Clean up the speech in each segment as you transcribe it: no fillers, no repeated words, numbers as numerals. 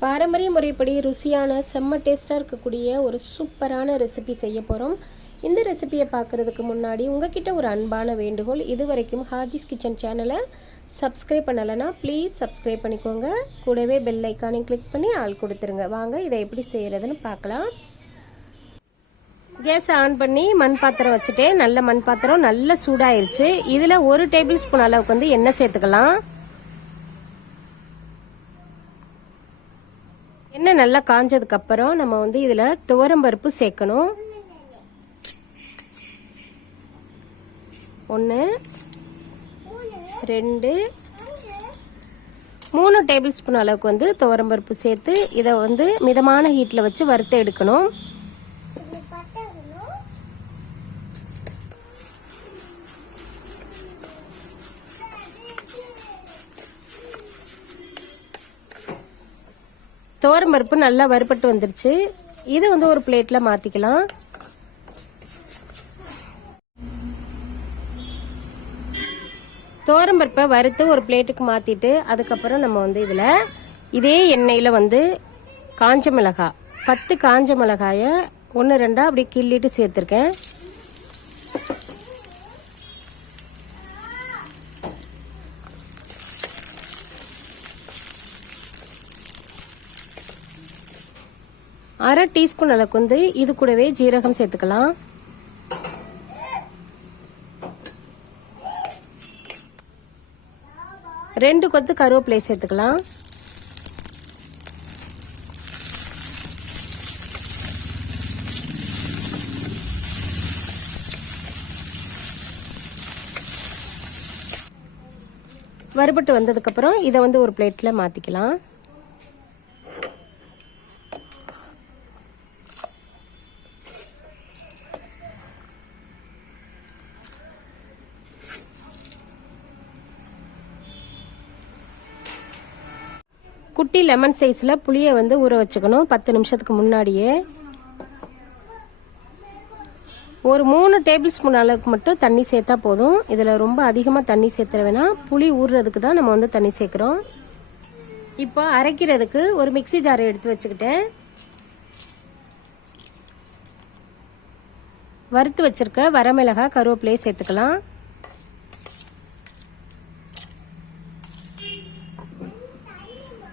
பாரம்பரிய முறைப்படி ருசியான செம்ம டேஸ்ட்டாக இருக்கக்கூடிய ஒரு சூப்பரான ரெசிபி செய்ய போகிறோம். இந்த ரெசிபியை பார்க்குறதுக்கு முன்னாடி உங்ககிட்ட ஒரு அன்பான வேண்டுகோள். இது வரைக்கும் ஹாஜிஸ் கிச்சன் சேனலை சப்ஸ்கிரைப் பண்ணலைன்னா ப்ளீஸ் சப்ஸ்கிரைப் பண்ணிக்கோங்க. கூடவே பெல் ஐக்கானையும் கிளிக் பண்ணி ஆள் கொடுத்துருங்க. வாங்க இதை எப்படி செய்கிறதுன்னு பார்க்கலாம். கேஸ் ஆன் பண்ணி மண் பாத்திரம் வச்சுட்டேன். நல்ல மண் பாத்திரம் நல்ல சூடாயிருச்சு. இதில் 1 டேபிள் ஸ்பூன் அளவுக்கு வந்து எண்ணெய் சேர்த்துக்கலாம். எண்ணெய் நல்லா காஞ்சதுக்கப்புறம் நம்ம வந்து இதில் துவரம்பருப்பு சேர்க்கணும். 1 2 3 டேபிள் ஸ்பூன் அளவுக்கு வந்து துவரம்பருப்பு சேர்த்து இதை வந்து மிதமான ஹீட்டில் வச்சு வறுத்து எடுக்கணும். துவரம்பருப்பு நல்லா வறுபட்டு வந்துருச்சு. இது வந்து ஒரு பிளேட்ல மாத்திக்கலாம். துவரம்பருப்பை வறுத்து ஒரு பிளேட்டுக்கு மாத்திட்டு அதுக்கப்புறம் நம்ம வந்து இதுல இதே எண்ணெயில வந்து காஞ்ச மிளகாய் 10 காஞ்ச மிளகாய 1 2 அப்படி கிள்ளிட்டு சேர்த்திருக்கேன். அரை டீஸ்பூன் அளவுக்கு வந்து இது கூடவே ஜீரகம் சேர்த்துக்கலாம். ரெண்டு கொத்து கருவேப்பிலை சேர்த்துக்கலாம். வறுபட்டு வந்ததுக்கு அப்புறம் இதை வந்து ஒரு பிளேட்ல மாத்திக்கலாம். குட்டி லெமன் சைஸில் புளியை வந்து ஊற வச்சுக்கணும் 10 நிமிஷத்துக்கு முன்னாடியே. ஒரு 3 டேபிள் ஸ்பூன் அளவுக்கு மட்டும் தண்ணி சேர்த்தா போதும். இதில் ரொம்ப அதிகமாக தண்ணி சேர்த்துற வேணாம். புளி ஊறுறதுக்கு தான் நம்ம வந்து தண்ணி சேர்க்குறோம். இப்போ அரைக்கிறதுக்கு ஒரு மிக்சி ஜாரை எடுத்து வச்சுக்கிட்டேன். வறுத்து வச்சிருக்க வரமிளகாய் கருவேப்பிலையை சேர்த்துக்கலாம்.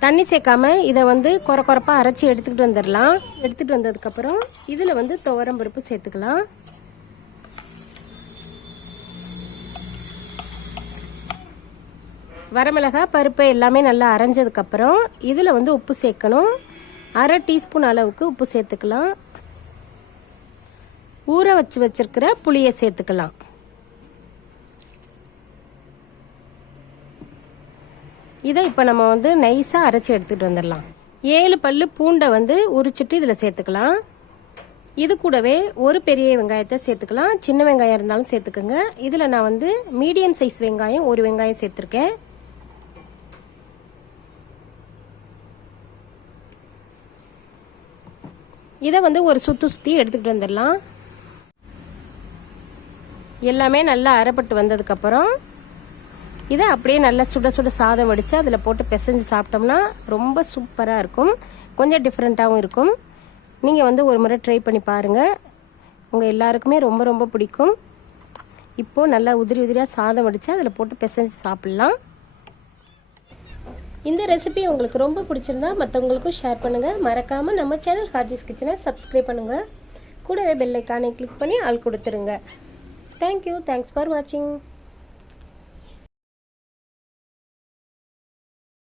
தண்ணி சேர்க்காம இதை வந்து கொரப்பா அரைச்சி எடுத்துக்கிட்டு வந்துடலாம். எடுத்துகிட்டு வந்ததுக்கப்புறம் இதில் வந்து துவரம்பருப்பு சேர்த்துக்கலாம். வரமிளகாய் பருப்பு எல்லாமே நல்லா அரைஞ்சதுக்கப்புறம் இதில் வந்து உப்பு சேர்க்கணும். அரை டீஸ்பூன் அளவுக்கு உப்பு சேர்த்துக்கலாம். ஊற வச்சிருக்கிற புளியை சேர்த்துக்கலாம். இதை இப்போ நம்ம வந்து நைஸாக அரைச்சி எடுத்துகிட்டு வந்துடலாம். 7 பல்லு பூண்டை வந்து உரிச்சிட்டு இதில் சேர்த்துக்கலாம். இது கூடவே ஒரு பெரிய வெங்காயத்தை சேர்த்துக்கலாம். சின்ன வெங்காயம் இருந்தாலும் சேர்த்துக்கோங்க. இதில் நான் வந்து மீடியம் சைஸ் வெங்காயம் 1 வெங்காயம் சேர்த்துருக்கேன். இதை வந்து ஒரு சுற்றி எடுத்துக்கிட்டு வந்துடலாம். எல்லாமே நல்லா அரைப்பட்டு வந்ததுக்கப்புறம் இதை அப்படியே நல்லா சுட சுட சாதம் வடித்து அதில் போட்டு பிசைஞ்சு சாப்பிட்டோம்னா ரொம்ப சூப்பராக இருக்கும். கொஞ்சம் டிஃப்ரெண்ட்டாகவும் இருக்கும். நீங்கள் வந்து ஒரு முறை ட்ரை பண்ணி பாருங்கள். உங்கள் எல்லாருக்குமே ரொம்ப ரொம்ப பிடிக்கும். இப்போது நல்லா உதிரியாக சாதம் வடித்து அதில் போட்டு பிசைஞ்சு சாப்பிட்லாம். இந்த ரெசிபி உங்களுக்கு ரொம்ப பிடிச்சிருந்தா மற்றவங்களுக்கும் ஷேர் பண்ணுங்கள். மறக்காமல் நம்ம சேனல் ஹாஜிஸ் கிச்சனை சப்ஸ்கிரைப் பண்ணுங்கள். கூடவே பெல் ஐக்கானை கிளிக் பண்ணி ஆள் கொடுத்துருங்க. தேங்க்யூ. தேங்க்ஸ் ஃபார் வாட்சிங்.